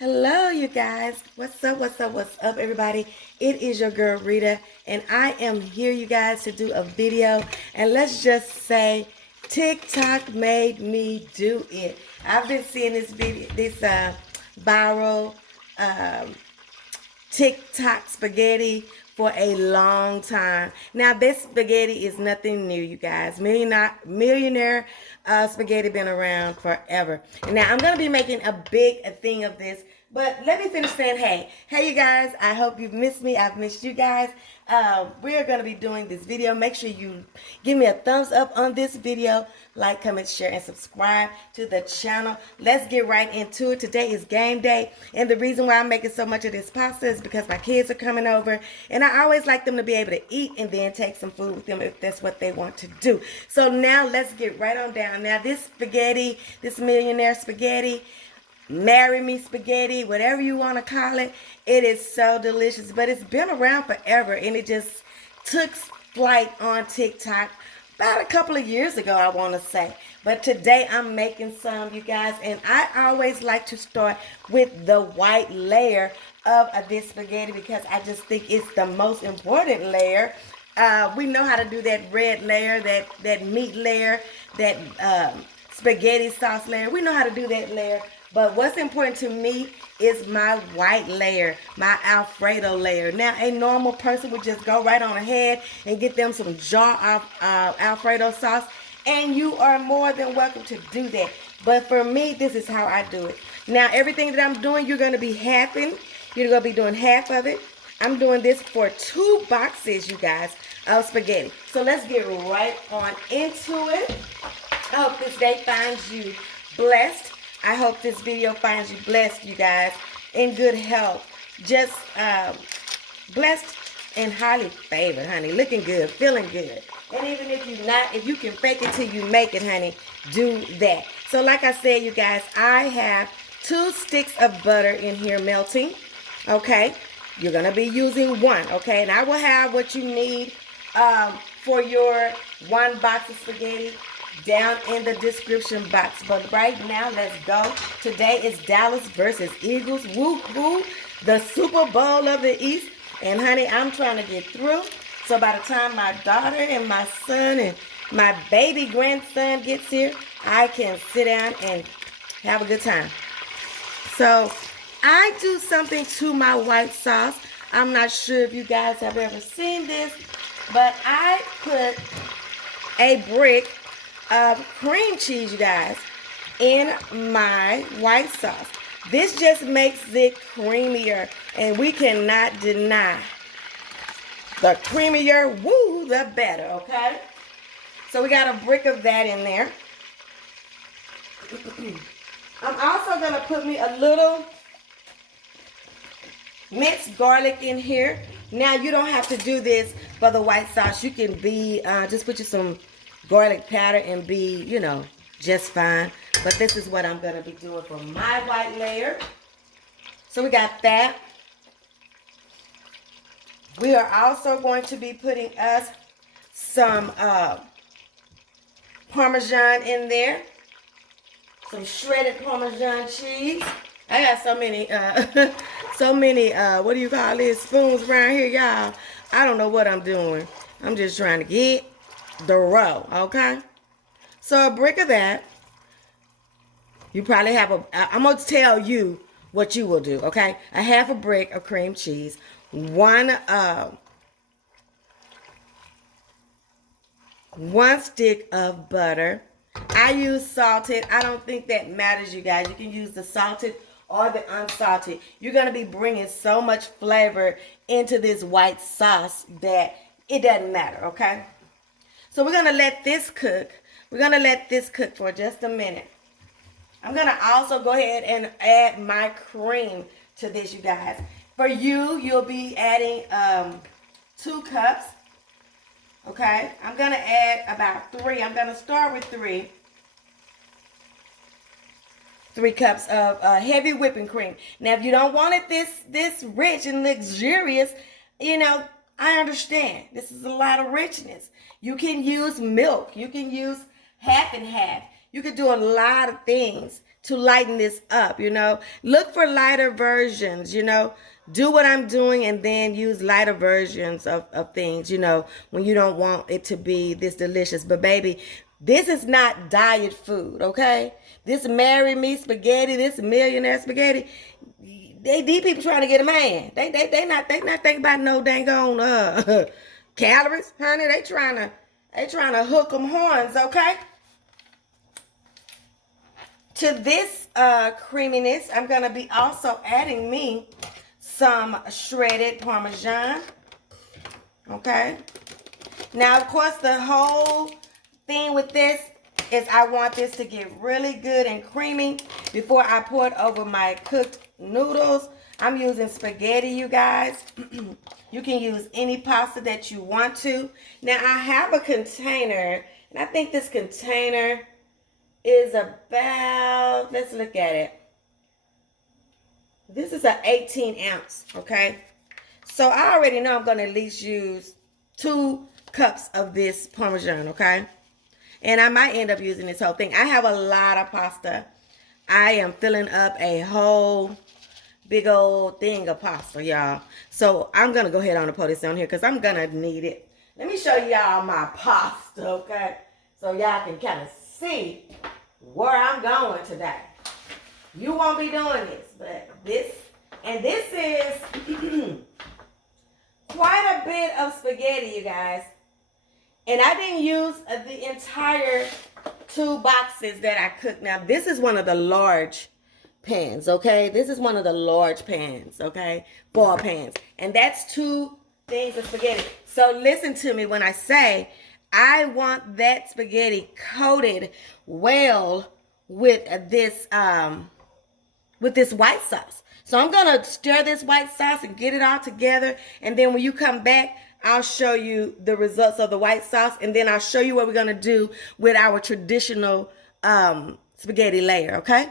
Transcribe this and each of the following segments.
Hello, you guys. What's up? What's up? What's up, everybody? It is your girl Rita, and I am here, you guys, to do a video. And let's just say, TikTok made me do it. I've been seeing this video, this viral TikTok spaghetti for a long time. Now, this spaghetti is nothing new, you guys. Millionaire spaghetti been around forever. And now I'm going to be making a thing of this. But let me finish saying, hey, you guys. I hope you've missed me. I've missed you guys. We're going to be doing this video. Make sure you give me a thumbs up on this video. Like, comment, share, and subscribe to the channel. Let's get right into it. Today is game day. And the reason why I'm making so much of this pasta is because my kids are coming over. And I always like them to be able to eat and then take some food with them if that's what they want to do. So now let's get right on down. Now this spaghetti, this millionaire spaghetti, marry me spaghetti, whatever you want to call it, it is so delicious. But it's been around forever, and it just took flight on TikTok about a couple of years ago, I want to say. But today I'm making some, you guys, and I always like to start with the white layer of this spaghetti because I just think it's the most important layer. We know how to do that red layer, that meat layer, that spaghetti sauce layer. We know how to do that layer. But what's important to me is my white layer, my Alfredo layer. Now, a normal person would just go right on ahead and get them some jar of Alfredo sauce, and you are more than welcome to do that. But for me, this is how I do it. Now, everything that I'm doing, you're going to be halving. You're going to be doing half of it. I'm doing this for 2 boxes, you guys, of spaghetti. So let's get right on into it. I hope this day finds you blessed. I hope this video finds you blessed, you guys, in good health. Just blessed and highly favored, honey. Looking good, feeling good. And even if you're not, if you can fake it till you make it, honey, do that. So like I said, you guys, I have 2 sticks of butter in here melting, okay? You're going to be using 1, okay? And I will have what you need for your 1 box of spaghetti down in the description box. But right now, let's go. Today is Dallas versus Eagles. Woo woo, the Super Bowl of the East. And honey, I'm trying to get through. So by the time my daughter and my son and my baby grandson gets here, I can sit down and have a good time. So I do something to my white sauce. I'm not sure if you guys have ever seen this, but I put a brick of cream cheese, you guys, in my white sauce. This just makes it creamier, and we cannot deny the creamier, woo, the better, okay? So we got a brick of that in there. I'm also going to put me a little minced garlic in here. Now, you don't have to do this for the white sauce. You can be, just put you some garlic powder and be, you know, just fine. But this is what I'm going to be doing for my white layer. So we got that. We are also going to be putting us some Parmesan in there. Some shredded Parmesan cheese. I got so many, what do you call this, spoons around here, y'all. I don't know what I'm doing. I'm just trying to get the row, okay? So a brick of that. You probably have I'm going to tell you what you will do, okay? A half a brick of cream cheese. 1 stick of butter. I use salted. I don't think that matters, you guys. You can use the salted or the unsalted. You're going to be bringing so much flavor into this white sauce that it doesn't matter, okay? So we're going to let this cook. We're going to let this cook for just a minute. I'm going to also go ahead and add my cream to this, you guys. For you, you'll be adding 2 cups. Okay? I'm going to add about 3. I'm going to start with 3. 3 cups of heavy whipping cream. Now, if you don't want it this rich and luxurious, you know, I understand. This is a lot of richness. You can use milk. You can use half and half. You could do a lot of things to lighten this up, you know. Look for lighter versions, you know. Do what I'm doing and then use lighter versions of things, you know, when you don't want it to be this delicious. But baby, this is not diet food, okay? This marry me spaghetti, this millionaire spaghetti, these people trying to get a man. They not thinking about no dang on calories, honey. They trying to hook them horns, okay? To this creaminess, I'm gonna be also adding me some shredded Parmesan. Okay. Now, of course, the whole thing with this is I want this to get really good and creamy before I pour it over my cooked noodles. I'm using spaghetti, you guys. You can use any pasta that you want to. Now, I have a container, and I think this container is about, let's look at it. This is an 18 ounce, okay? So I already know I'm going to at least use 2 cups of this Parmesan, okay? And I might end up using this whole thing. I have a lot of pasta. I am filling up a whole big old thing of pasta, y'all. So I'm going to go ahead on and put this on here because I'm going to need it. Let me show y'all my pasta, okay? So y'all can kind of see where I'm going today. You won't be doing this, but this is quite a bit of spaghetti, you guys. And I didn't use the entire 2 boxes that I cooked. Now, this is one of the large pans, okay? This is one of the large pans, okay? 4 pans. And that's 2 things of spaghetti. So listen to me when I say I want that spaghetti coated well with this white sauce. So I'm going to stir this white sauce and get it all together. And then when you come back, I'll show you the results of the white sauce. And then I'll show you what we're going to do with our traditional spaghetti layer, okay?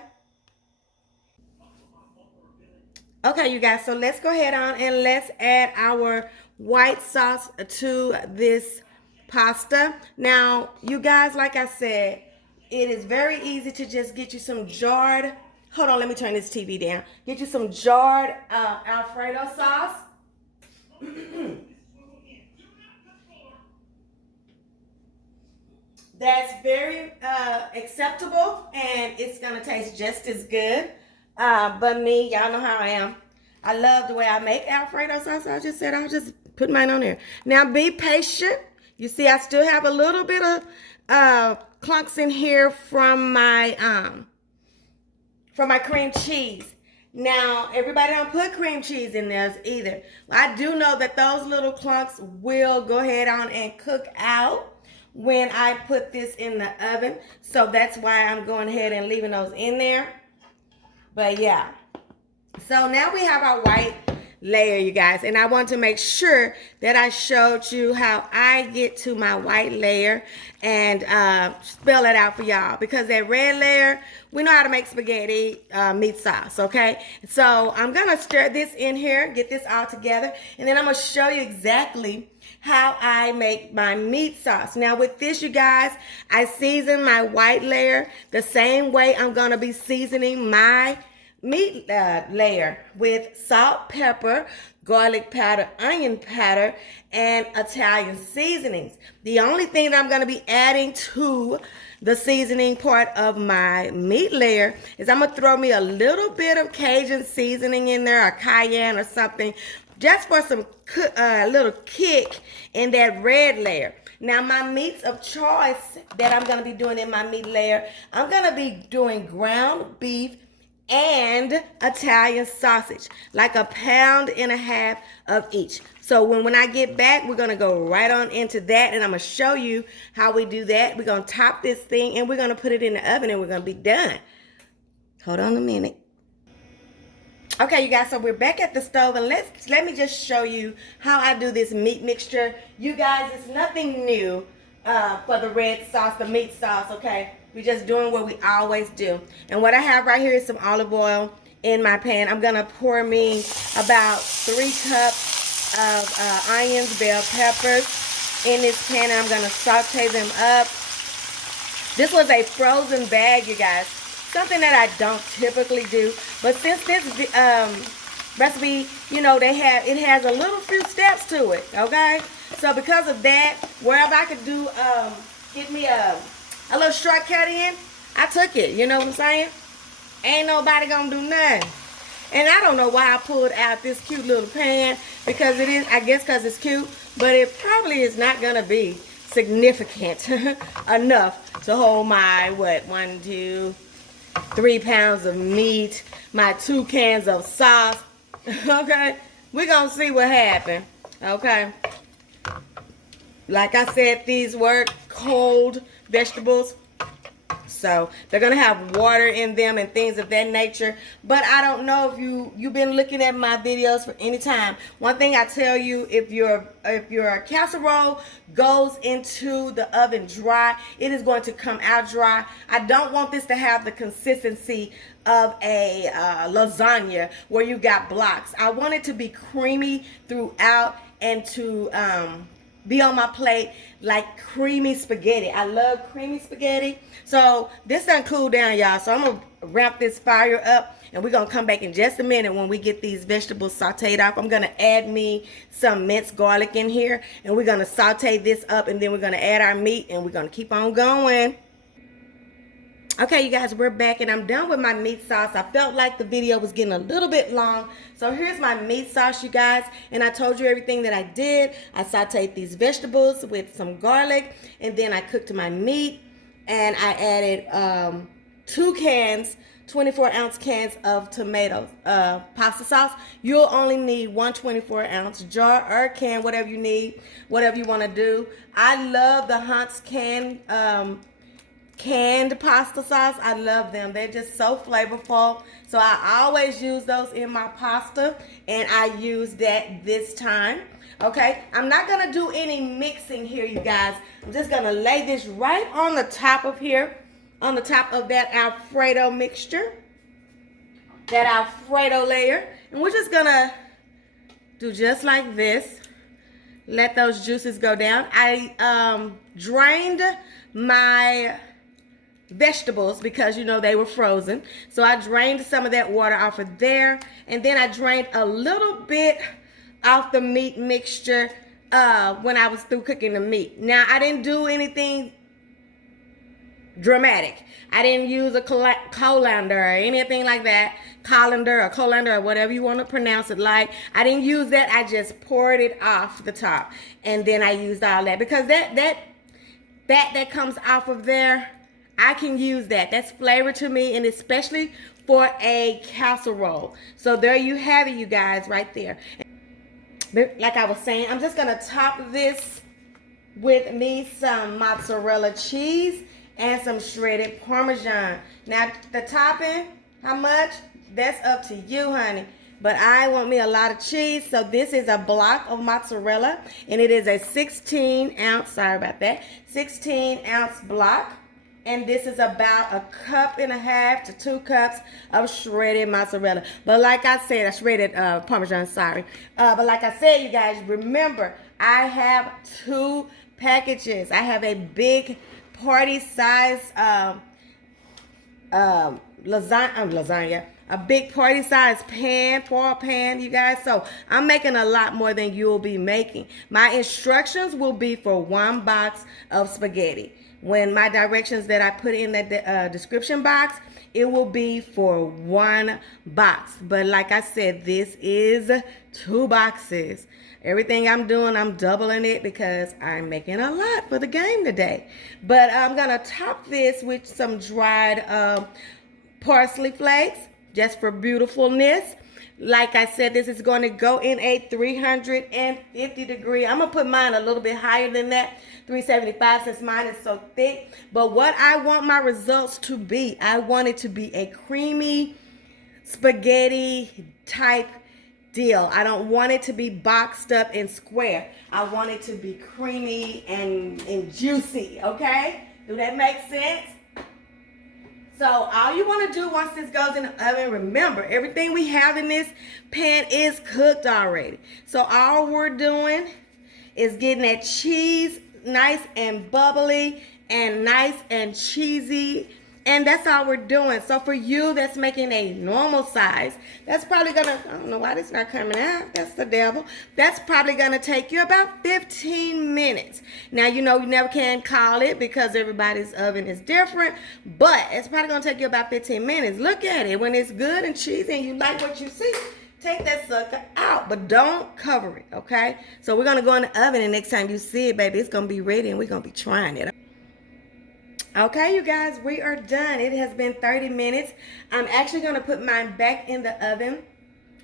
Okay, you guys, so let's go ahead on and let's add our white sauce to this pasta. Now, you guys, like I said, it is very easy to just get you some jarred, hold on, let me turn this TV down. Get you some jarred Alfredo sauce. That's very acceptable, and it's going to taste just as good. But me, y'all know how I am. I love the way I make Alfredo sauce. I just said I'll just put mine on there. Now, be patient. You see, I still have a little bit of clunks in here from my cream cheese. Now, everybody don't put cream cheese in theirs either. I do know that those little clunks will go ahead on and cook out when I put this in the oven. So that's why I'm going ahead and leaving those in there. But yeah. So now we have our white layer, you guys. And I want to make sure that I showed you how I get to my white layer and spell it out for y'all. Because that red layer, we know how to make spaghetti meat sauce, okay? So I'm going to stir this in here, get this all together. And then I'm going to show you exactly how I make my meat sauce. Now with this, you guys, I season my white layer the same way I'm going to be seasoning my meat layer with salt, pepper, garlic powder, onion powder, and Italian seasonings. The only thing that I'm going to be adding to the seasoning part of my meat layer is I'm going to throw me a little bit of Cajun seasoning in there, or cayenne or something, just for some little kick in that red layer. Now, my meats of choice that I'm going to be doing in my meat layer, I'm going to be doing ground beef and Italian sausage, like 1.5 pounds of each. So when I get back, we're going to go right on into that, and I'm going to show you how we do that. We're going to top this thing, and we're going to put it in the oven, and we're going to be done. Hold on a minute. Okay, you guys, so we're back at the stove, and let me just show you how I do this meat mixture. You guys, it's nothing new for the red sauce, the meat sauce, okay? We're just doing what we always do. And what I have right here is some olive oil in my pan. I'm going to pour me about 3 cups of onions, bell peppers in this pan, and I'm going to saute them up. This was a frozen bag, you guys. Something that I don't typically do. But since this recipe, you know, it has a little few steps to it, okay? So because of that, wherever I could do, get me a little shortcut in, I took it. You know what I'm saying? Ain't nobody gonna do nothing. And I don't know why I pulled out this cute little pan, because it is, I guess because it's cute, but it probably is not gonna be significant enough to hold my, what, 1, 2, 3 pounds of meat, my 2 cans of sauce. Okay, we're gonna see what happens. Okay, like I said, these were cold vegetables, so they're gonna have water in them and things of that nature. But I don't know if you've been looking at my videos for any time. One thing I tell you, if your casserole goes into the oven dry, it is going to come out dry. I don't want this to have the consistency of a lasagna where you got blocks. I want it to be creamy throughout and to be on my plate like creamy spaghetti. I love creamy spaghetti. So this done cool down, y'all. So I'm gonna ramp this fire up, and we're gonna come back in just a minute when we get these vegetables sauteed off. I'm gonna add me some minced garlic in here, and we're gonna saute this up, and then we're gonna add our meat, and we're gonna keep on going. Okay, you guys, we're back, and I'm done with my meat sauce. I felt like the video was getting a little bit long. So here's my meat sauce, you guys. And I told you everything that I did. I sauteed these vegetables with some garlic, and then I cooked my meat, and I added 2 cans, 24-ounce cans of tomato pasta sauce. You'll only need 1 24-ounce jar or can, whatever you need, whatever you want to do. I love the Hunt's canned pasta sauce. I love them. They're just so flavorful. So I always use those in my pasta, and I use that this time. Okay, I'm not gonna do any mixing here, you guys. I'm just gonna lay this right on the top of here, on the top of that Alfredo mixture, that Alfredo layer, and we're just gonna do just like this. Let those juices go down. I drained my vegetables because, you know, they were frozen. So I drained some of that water off of there, and then I drained a little bit off the meat mixture when I was through cooking the meat. Now, I didn't do anything dramatic. I didn't use a colander or anything like that. Colander or whatever you want to pronounce it like. I didn't use that. I just poured it off the top, and then I used all that because that comes off of there, I can use that. That's flavor to me, and especially for a casserole. So there you have it, you guys, right there. Like I was saying, I'm just gonna top this with me some mozzarella cheese and some shredded parmesan. Now the topping, how much? That's up to you, honey. But I want me a lot of cheese, so this is a block of mozzarella, and it is a 16-ounce, sorry about that, 16-ounce block. And this is about 1.5 to 2 cups of shredded mozzarella. But like I said, shredded Parmesan, sorry. But like I said, you guys, remember, I have 2 packages. I have a big party size lasagna. A big party size foil pan, you guys. So I'm making a lot more than you'll be making. My instructions will be for 1 box of spaghetti. When my directions that I put in the description box, it will be for 1 box. But like I said, this is 2 boxes. Everything I'm doing, I'm doubling it because I'm making a lot for the game today. But I'm going to top this with some dried parsley flakes, just for beautifulness. Like I said, this is going to go in a 350 degree. I'm going to put mine a little bit higher than that, 375, since mine is so thick. But what I want my results to be, I want it to be a creamy spaghetti type deal. I don't want it to be boxed up and square. I want it to be creamy and juicy, okay? Do that make sense? So all you want to do once this goes in the oven, remember, everything we have in this pan is cooked already. So all we're doing is getting that cheese nice and bubbly and nice and cheesy. And that's all we're doing. So for you that's making a normal size, that's probably gonna, I don't know why this not coming out. That's the devil. That's probably gonna take you about 15 minutes. Now, you know, you never can call it because everybody's oven is different, but it's probably gonna take you about 15 minutes. Look at it. When it's good and cheesy and you like what you see, take that sucker out, but don't cover it, okay? So we're gonna go in the oven, and next time you see it, baby, it's gonna be ready and we're gonna be trying it. Okay, you guys, we are done. It has been 30 minutes. I'm actually going to put mine back in the oven,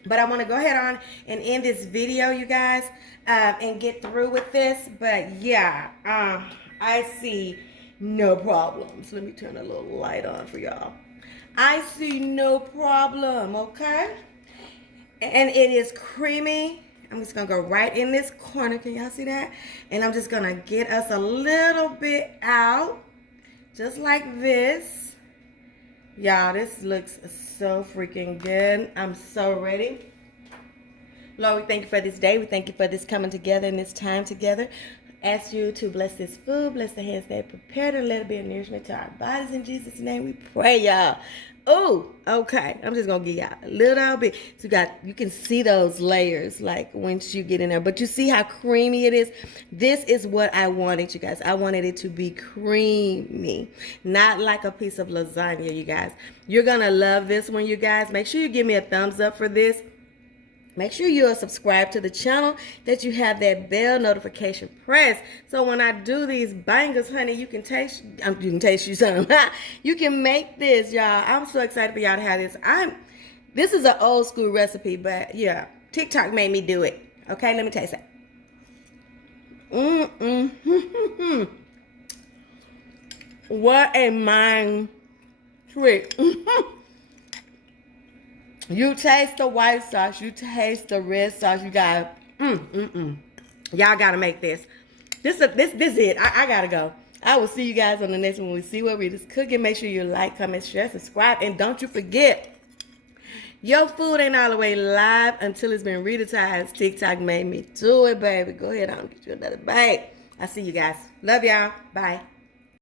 but I want to go ahead on and end this video, you guys, and get through with this. But yeah, I see no problems. Let me turn a little light on for y'all. I see no problem, okay? And it is creamy. I'm just going to go right in this corner. Can y'all see that? And I'm just going to get us a little bit out. Just like this. Y'all, this looks so freaking good. I'm so ready. Lord, we thank you for this day. We thank you for this coming together and this time together. Ask you to bless this food, bless the hands that prepared, and let it be a nourishment to our bodies. In Jesus' name we pray, y'all. Oh, okay. I'm just going to give y'all a little bit. So you can see those layers like once you get in there. But you see how creamy it is? This is what I wanted, you guys. I wanted it to be creamy. Not like a piece of lasagna, you guys. You're going to love this one, you guys. Make sure you give me a thumbs up for this. Make sure you are subscribed to the channel, that you have that bell notification pressed. So when I do these bangers, honey, you can taste you some. You can make this, y'all. I'm so excited for y'all to have this. This is an old school recipe, but yeah, TikTok made me do it. Okay, let me taste it. What a mind trick. You taste the white sauce. You taste the red sauce. You got Y'all gotta make this. This it. I gotta go. I will see you guys on the next one. We see what Rita's cooking. Make sure you like, comment, share, subscribe, and don't you forget, your food ain't all the way live until it's been Ritatized. TikTok made me do it, baby. Go ahead on, get you another bite. I see you guys. Love y'all. Bye.